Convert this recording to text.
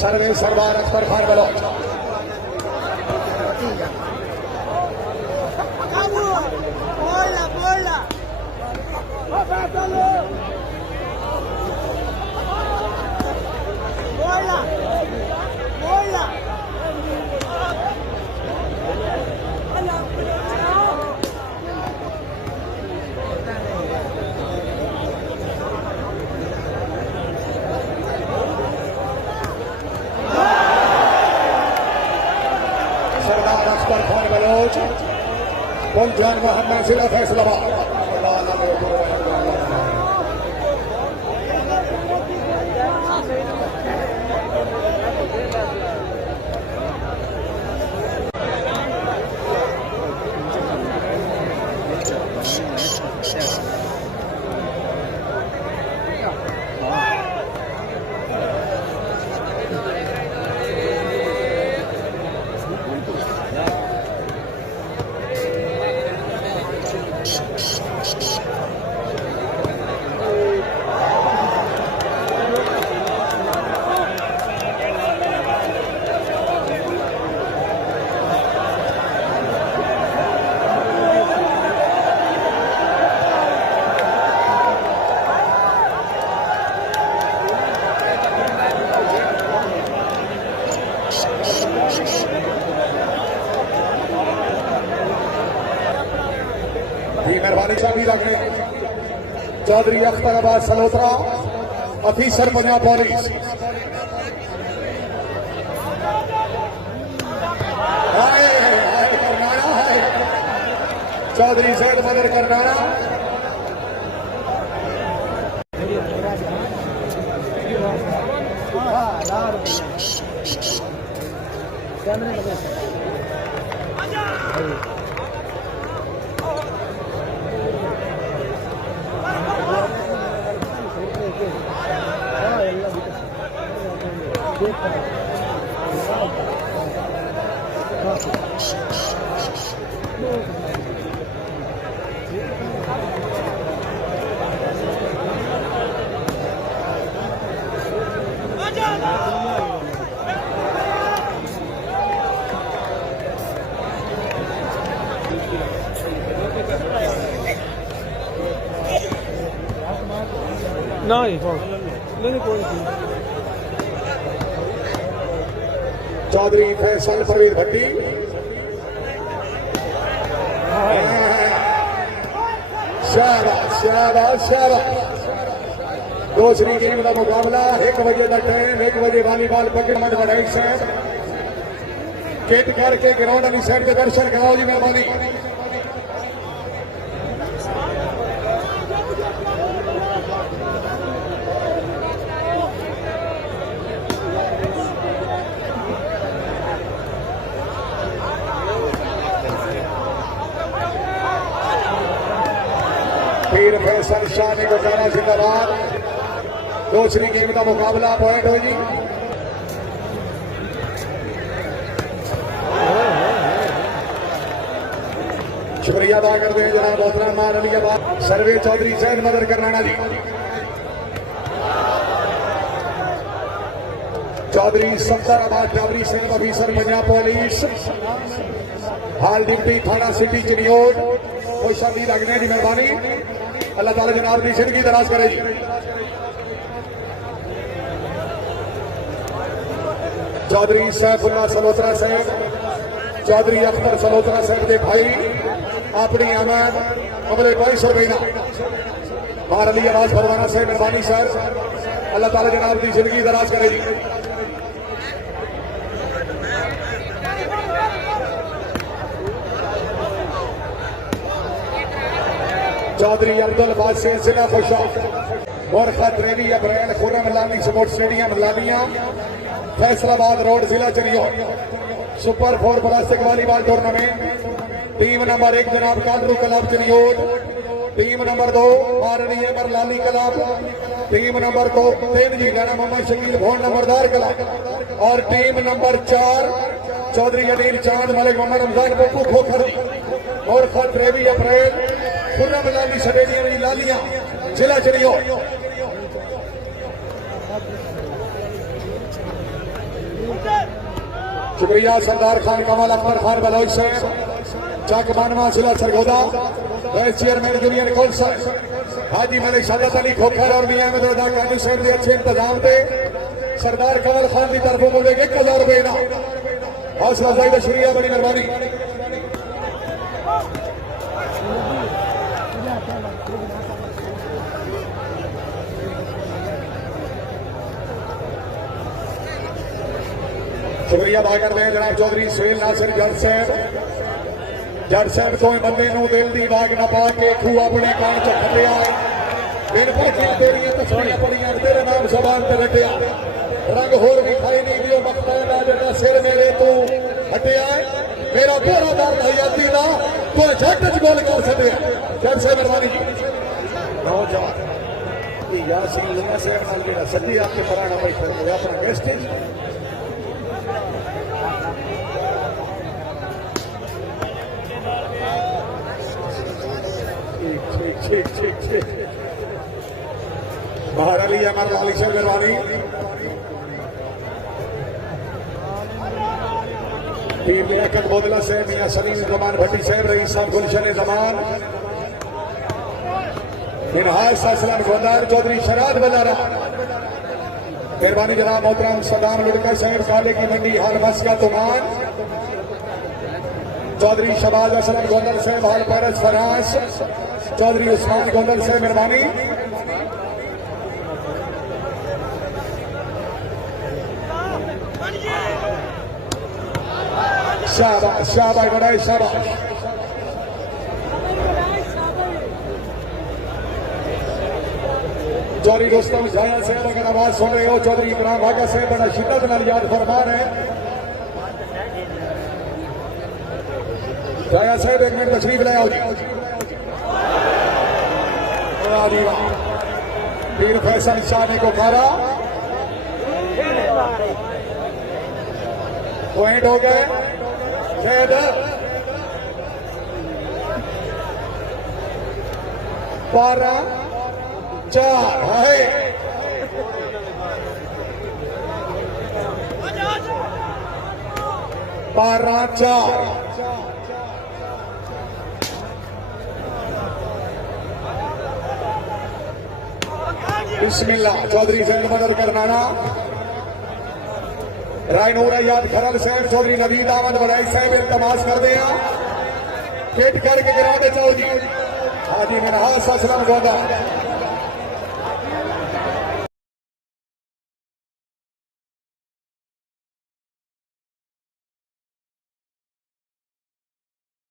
सर्वे सरदार अख्तर खान बलोच सरदार अख्तर खान बलोच मुल्तान मोहम्मद जिला फैसलाबाद। मेहरबानी चाबी रखने चौधरी अख्तराबाद सलोत्रा ऑफिसर पंजाब पुलिस। चौधरी सैद मदर करनाड़ा नहीं चौधरी फैसल परवीर भट्टी शाबाश शाबाश शाबाश। दूसरी गेम का मुकाबला 1 बजे का टाइम 1 बजे वॉलीबॉल पकड़ मंड बढ़ाई से किट करके ग्राउंड वाली साइड के दर्शन कराओ जी मेहरबानी। पीर फैसल शाह ने गुजारा जिंदाबाद। दूसरी गेम का मुकाबला पॉइंट हो जी। शुक्रिया अदा करते हैं जनाब मोहतरम मान अलीबाद सर्वे चौधरी सैद मदर करनाड़ा जी। चौधरी सफदराबाद टावरी सिंह ऑफिसर पंजाब पुलिस हाल डिप्टी थाना सिटी चिनियोट खुश आमदीद रखने की मेहरबानी। अल्लाह ताला जनाब की जिंदगी दराज करे जी। चौधरी सैफुल्ला सलोत्रा साहब चौधरी अख्तर सलोत्रा साहब के भाई अपनी आमद कमरे 2200 रुपये बार अली आवाज फरमाना साहब मेहरबानी सर। अल्लाह ताला जनाब की जिंदगी दराज करे जी। चौधरी अब्दुल बासिर जिला खुशाब बरखा 23 अप्रैल खुर्रम लाली स्पोर्ट्स स्टेडियम लालियां फैसलाबाद रोड जिला Chiniot super 4 plastic volleyball tournament. Team number 1 जनाब कादरू क्लब चिनियोट, टीम नंबर 2 मारनी अमर लाली क्लब, टीम नंबर 3 जी गाना मोहम्मद शकील भोन नंबरदार क्लब और टीम नंबर 4 चौधरी अनिल चांद मलिक मोहम्मद रमजान पप्पू खोखर और 23 अप्रैल खुर्रम लाली स्टेडियम लालियां जिला चिनियोट। शुक्रिया सरदार खान कमल अख्तर खान बलोच साहब चक मानवा जिला Sargodha, vice chairman union council Haji Malik Saadat Ali Khokhar और मियां में रोजा कानी साहब के अच्छे इंतजाम थे सरदार कमल खान की तरफों को 1000 रुपए ना हौसला अफजाई का शुक्रिया, बड़ी मेहरबानी। शुक्रिया अदा करते हैं जनाब चौधरी सुहेल नासिर जट साहब तो बंदे दिल की वाग न पा के खू अपने कान च खटिया बिन भुखिया तेरिया तस्वीरें पड़िया तेरे नाम जबान ते रटिया रंग होर विखाई नहीं दियो बख्ताना जेड़ा सिर मेरे तू हटिया मेरा पूरा दर्द हयाती ना तो झट च गोल कर सकते जट साहब मेहरबानी जी। नौजवान यासीन लुमा साहब नाल जेड़ा सजी आपके पराना बैठा अपना गेस्ट है बाहर अली अमर लाली से मेहरबानी। टीम लियाकत बोदला से मियां सलीम जमान भट्टी साहब रईस साहब गुलशन जमान मिनहाज असलम गोदार चौधरी शराद बजारा मेहरबानी जनाब मोहतरम सदाम लुड़का साहब काले की मंडी हाल मस्का तुमान चौधरी शबाज असलम गोंदल साहब हाल पैरस फरांस चौधरी उस्मान गोंदल साहब मेहरबानी। शाबाश शाबाश बड़ाई शाबाश। चौधरी दोस्तों जाया साहब अगर आवाज सुन रहे हो चौधरी इमरान भागा साहब बड़ा शिद्दत नाल याद फरमा रहे हैं। जाया साहब एक मिनट तशरीफ ले आओ जी। पीर फैसल शाह ने को मारा पॉइंट हो गए 12-4 है 12-4 बिस्मिल्लाह चौधरी जंग मदद करनाना रायनूर याद खरल साहब चौधरी नवीद अहमद बड़ाई साहब इल्तमास कर दिया फिट करके गिरा दे चौधरी हाजी मिनहाज असलम गोदा